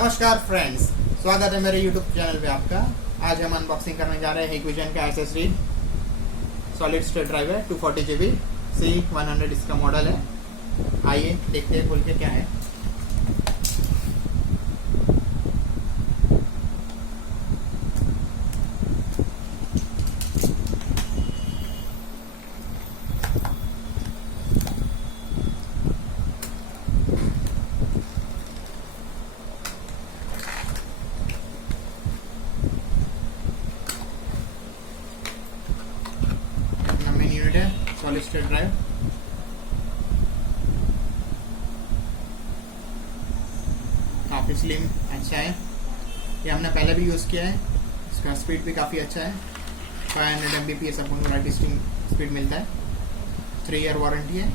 नमस्कार फ्रेंड्स, स्वागत है मेरे YouTube चैनल पे आपका। आज हम अनबॉक्सिंग करने जा रहे हैं हिकविजन का SSD सॉलिड स्टेट ड्राइव है। 240 GB C100 इसका मॉडल है। आइए देखते हैं खोल के क्या है। यूनिट है सॉलिड स्टेट ड्राइव। काफ़ी स्लिम अच्छा है। ये हमने पहले भी यूज़ किया है। इसका स्पीड भी काफ़ी अच्छा है। 500 Mbps अपन को राइट स्ट्रीम स्पीड मिलता है। 3 ईयर वारंटी है।